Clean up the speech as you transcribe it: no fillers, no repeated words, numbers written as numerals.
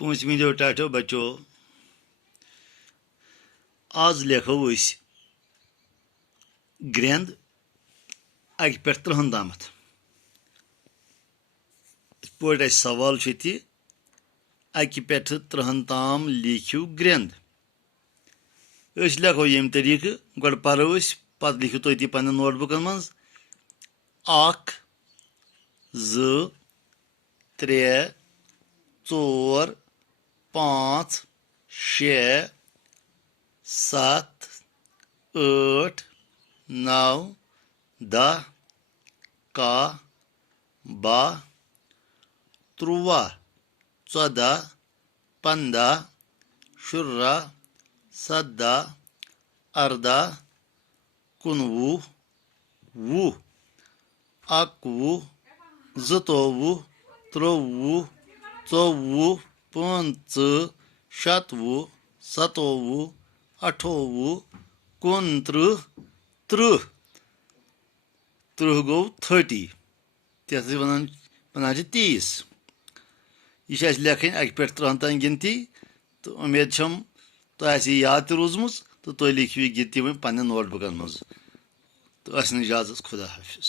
5वीं टाठो बच्चों आज लेखो ग्रेंद अक पे 30 तामत पे सवाल अक पे 30 ताम लिखियो ग्रेंद लेखो यम तरीक गो पढ़ो पे लिखियो तुम पे नोटबुकन मज 1 2 3 4 5 6 7 8 9 10 11 12 13 14 15 16 17 18 19 20 21 22 23 24 25 27 27 28 29 30 30 गो 30 तथ वन 30 यह लेखन अक पे 30 तान गिनती तो उम्मीद तुह याद तूजम तो तुम लिखियो गिनती पे नोटबुकन मज तो इजाजत खुदा हाफिज।